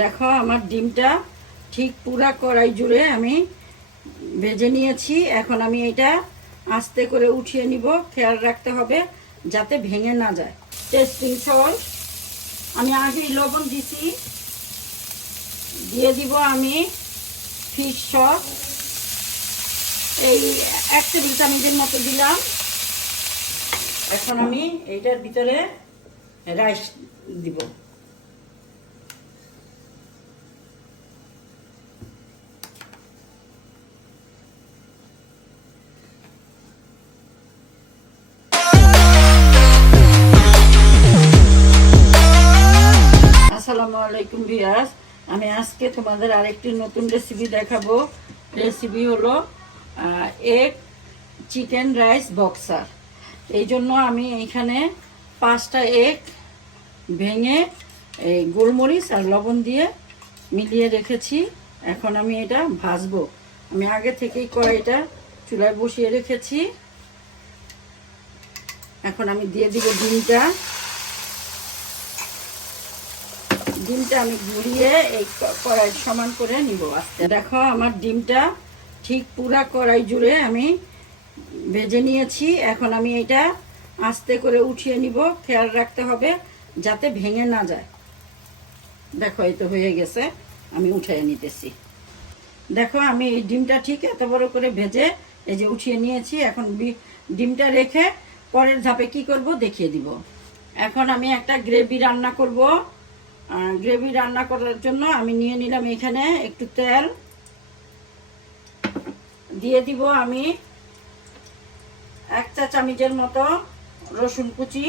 দেখো আমার ডিমটা ঠিক পুরা কড়াই জুড়ে আমি ভেজে নিয়েছি। এখন আমি এটা আস্তে করে উঠিয়ে নিব। খেয়াল রাখতে হবে যাতে ভেঙে না যায়। টেস্টিং সল্ট আমি আগেই লবণ দিছি, দিয়ে দিব আমি ফিশ সস, এই 1 টেবিল চামচের মতো দিলাম। এখন আমি এইটার ভিতরে রাইস দিব। আসসালামু আলাইকুম ভিউয়ার্স, আমি আজকে তোমাদের আরেকটি নতুন রেসিপি দেখাবো। রেসিপি হলো এগ চিকেন রাইস বক্সার। এই জন্য আমি এখানে 5টা এগ ভেঙে এই গোলমরিচ আর লবণ দিয়ে মিলিয়ে রেখেছি। এখন আমি এটা ভাজবো। আমি আগে থেকেই কড়াইটা চুলায় বসিয়ে রেখেছি। এখন আমি দিয়ে দিব ডিমটা আমি ঘুরিয়ে এই কড়াই সমান করে নিব আস্তে। দেখো আমার ডিমটা ঠিক পুরা কড়াই জুড়ে আমি ভেজে নিয়েছি। এখন আমি এটা আস্তে করে উঠিয়ে নিব। খেয়াল রাখতে হবে যাতে ভেঙে না যায়। দেখো এই তো হয়ে গেছে, আমি উঠিয়ে নিতেছি। দেখো আমি এই ডিমটা ঠিক এত বড় করে ভেজে এই যে উঠিয়ে নিয়েছি। এখন ডিমটা রেখে পরের ধাপে কি করব দেখিয়ে দিব। এখন আমি একটা গ্রেভি রান্না করব। গ্রেভি রান্না করার জন্য আমি নিয়ে নিলাম এখানে একটু তেল, দিয়ে দিব আমি 1 চা চামচের মতো রসুন কুচি।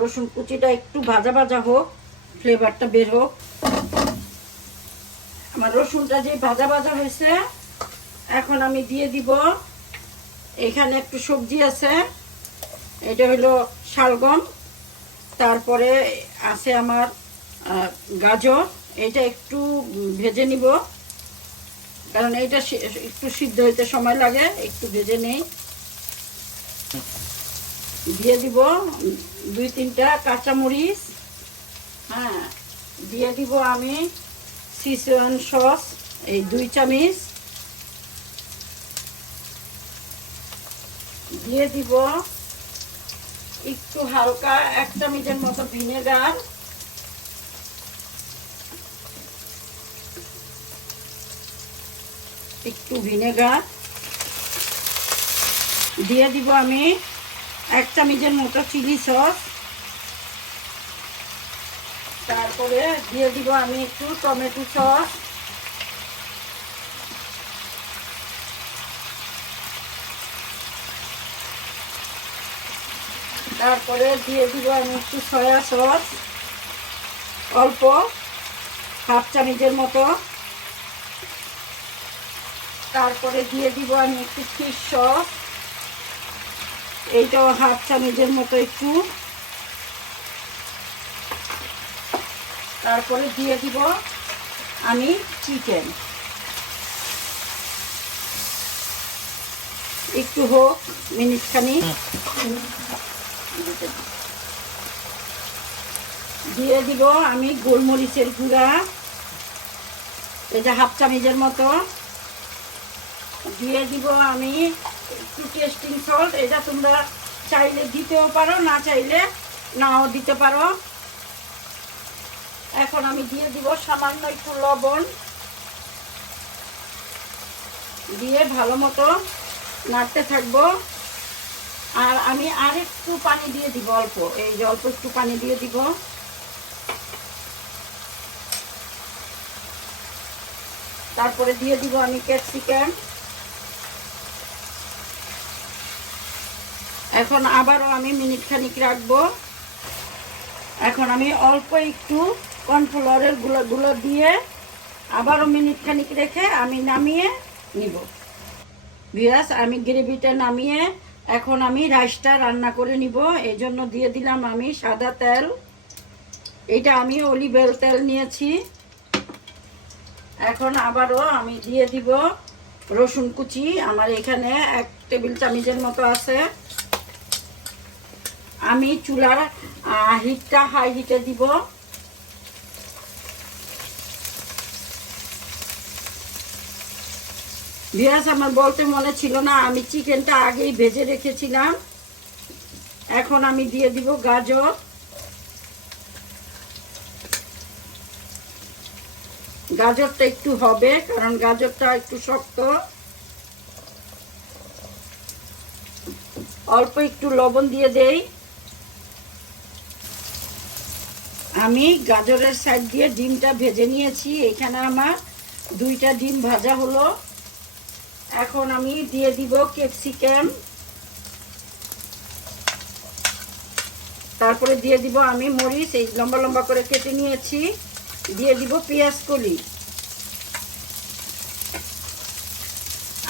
রসুন কুচিটা একটু ভাজা ভাজা হোক, ফ্লেভারটা বের হোক। আমার রসুনটা যে ভাজা ভাজা হয়েছে, এখন আমি দিয়ে দিব এখানে একটু সবজি আছে। এটা হলো শালগম, তারপরে আছে আমার গাজর। এটা একটু ভেজে নিব, কারণ এটা একটু সিদ্ধ হইতে সময় লাগে, একটু ভেজে নেই। দিয়ে দিব 2-3টা কাঁচামরিচ। হ্যাঁ, দিয়ে দিব আমি সিজওয়ান সস এই 2 চামচ। দিয়ে দিব একটু হালকা 1 চামচের মতো ভিনেগার। একটু ভিনেগার দিয়ে দিব আমি 1 চামচের মতো চিলি সস। তারপরে দিয়ে দিব আমি একটু টমেটো সস। তারপরে দিয়ে দিব আমি একটু সয়া সস, অল্প 1/2 চামচের মতো। তারপরে দিয়ে দিব আমি একটু ফিশ সস, এইটাও 1/2 চামচের মতো একটু। তারপরে দিয়ে দিব আমি চিকেন। একটু হোক মিনিটখানি। দিয়ে দিব আমি গোলমরিচের গুঁড়া, এটা 1/2 চামচের মতো। দিয়ে দিব আমি একটু টেস্টিং সল্ট, এটা তোমরা চাইলে দিতেও পারো, না চাইলে নাও দিতে পারো। এখন আমি দিয়ে দিব সামান্য একটু লবণ, দিয়ে ভালো মতো নাড়তে থাকবো। আর আমি আরেকটু পানি দিয়ে দিব, অল্প, এই যে অল্প একটু পানি দিয়ে দিব। তারপরে দিয়ে দিব আমি ক্যাপসিকাম। এখন আবারও আমি মিনিট খানিক রাখবো। এখন আমি অল্প একটু কর্নফ্লাওয়ারের গুঁড়ো দিয়ে আবারও মিনিট খানিক রেখে আমি নামিয়ে নিব। ভিউয়ার্স, আমি গ্রেভিটা নামিয়ে এখন আমি রাইসটা রান্না করে নিব। এই জন্য দিয়ে দিলাম আমি সাদা তেল। এটা আমি অলিভ অয়েল তেল নিয়েছি। এখন আবারও আমি দিয়ে দিব রসুন কুচি। আমার এখানে 1 টেবিল চামচের মতো আছে। আমি চুলার হিটটা হাই হিটে দিব। ভিউয়ার্স, আমার বলতে মনে ছিল না, আমি চিকেনটা আগেই ভেজে রেখেছিলাম। এখন আমি দিয়ে দিব গাজর। গাজরটা একটু হবে, কারণ গাজরটা একটু শক্ত। অল্প একটু লবণ দিয়ে দেই। আমি গাজরের সাইড দিয়ে ডিমটা ভেজে নিয়েছি। এখানে আমার 2টা ডিম ভাজা হলো। এখন আমি দিয়ে দিব ক্যাপসিকাম, তারপরে দিয়ে দিব আমি মরিচ, এই লম্বা লম্বা করে কেটে নিয়েছি। দিয়ে দিব পেঁয়াজ কলি,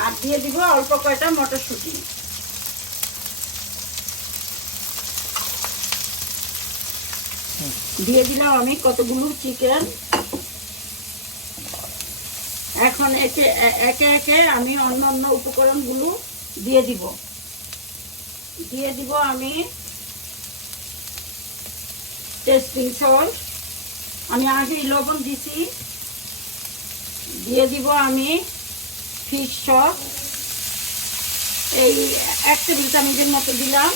আর দিয়ে দিব অল্প কয়টা মটরশুঁটি। দিয়ে দিলাম আমি কতগুলো চিকেন। এখন একে একে আমি অন্য অন্য উপকরণগুলো দিয়ে দিব। আমি টেস্টিং সল্ট, আমি আগেই লবণ দিছি। দিয়ে দিব আমি ফিশ সস, এই 1 টেবিল চামচের মতো দিলাম।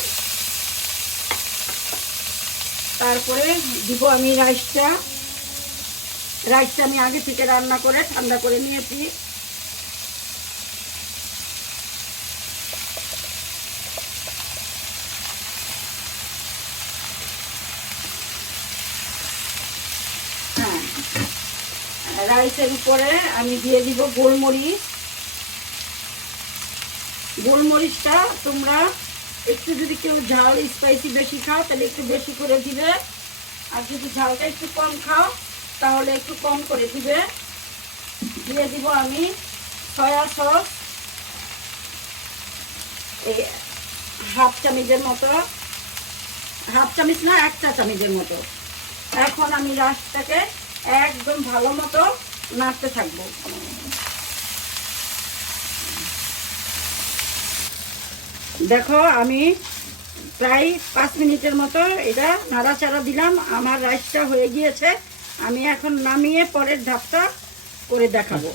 তারপরে দিব আমি রাইসটা আমি আগে থেকে রান্না করে ঠান্ডা করে নিয়েছি। হ্যাঁ, রাইসের উপরে আমি দিয়ে দিব গোলমরিচটা তোমরা একটু, যদি কেউ ঝাল স্পাইসি বেশি খাও তাহলে একটু বেশি করে দিবে, আর যদি ঝালটা একটু কম খাও তাহলে একটু কম করে দিবে। দিয়ে দিব আমি সয়া সস, এই 1/2 চামচের মতো, 1/2 চামচ না, 1 চা চামচের মতো। এখন আমি রাইসটাকে একদম ভালো মতো নাড়তে থাকবো। দেখো, আমি প্রায় 5 মিনিটের মতো এটা নাড়াচাড়া দিলাম। আমার রাইসটা হয়ে গিয়েছে। আমি এখন নামিয়ে পরের ধাপটা করে দেখাবো।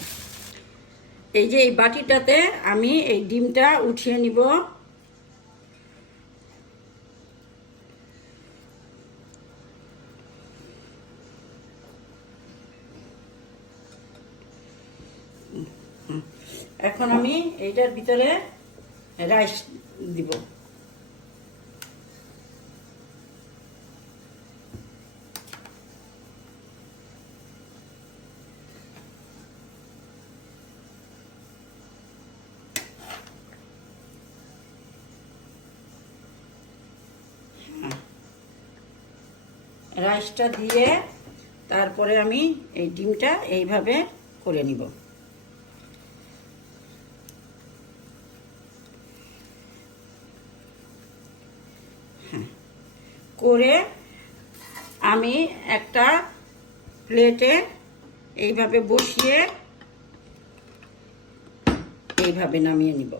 এই যে এই বাটিটাতে আমি এই ডিমটা উঠিয়ে নিব। এখন আমি এইটার ভিতরে রাইস দিব। রাইসটা দিয়ে তারপরে আমি এই ডিমটা এইভাবে করে নিব। করে আমি একটা প্লেটে এইভাবে বসিয়ে এইভাবে নামিয়ে নিব।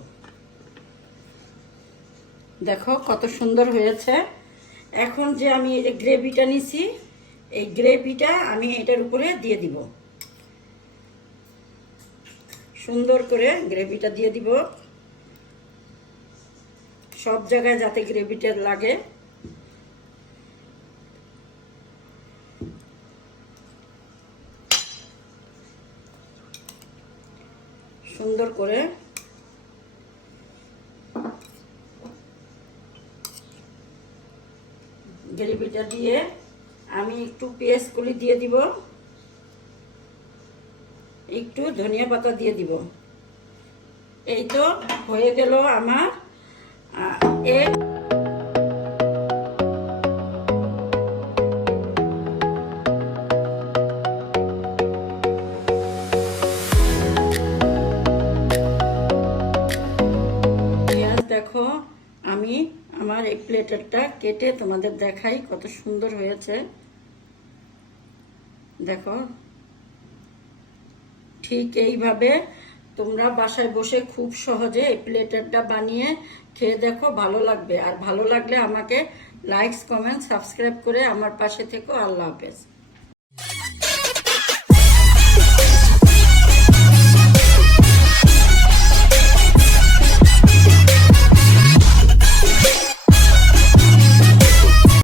দেখো কত সুন্দর হয়েছে। এখন যে আমি এই যে গ্রেভিটা নিছি, এই গ্রেভিটা আমি এটার উপরে দিয়ে দিব। সুন্দর করে গ্রেভিটা দিয়ে দিব, সব জায়গায় যাতে গ্রেভিটা লাগে। সুন্দর করে গ্রেভিটা দিয়ে আমি একটু পেঁয়াজ কলি দিয়ে দিব, একটু ধনিয়া পাতা দিয়ে দিব। এই তো হয়ে গেল আমার এগ। দেখো, আমি আমার এই প্লেটারটা কেটে তোমাদের দেখাই কত সুন্দর হয়েছে। দেখো, ঠিক এইভাবে তোমরা বাসায় বসে খুব সহজে এই প্লেটারটা বানিয়ে খেয়ে দেখো, ভালো লাগবে। আর ভালো লাগলে আমাকে লাইক, কমেন্ট, সাবস্ক্রাইব করে আমার পাশে থেকো। আল্লাহ হাফেজ।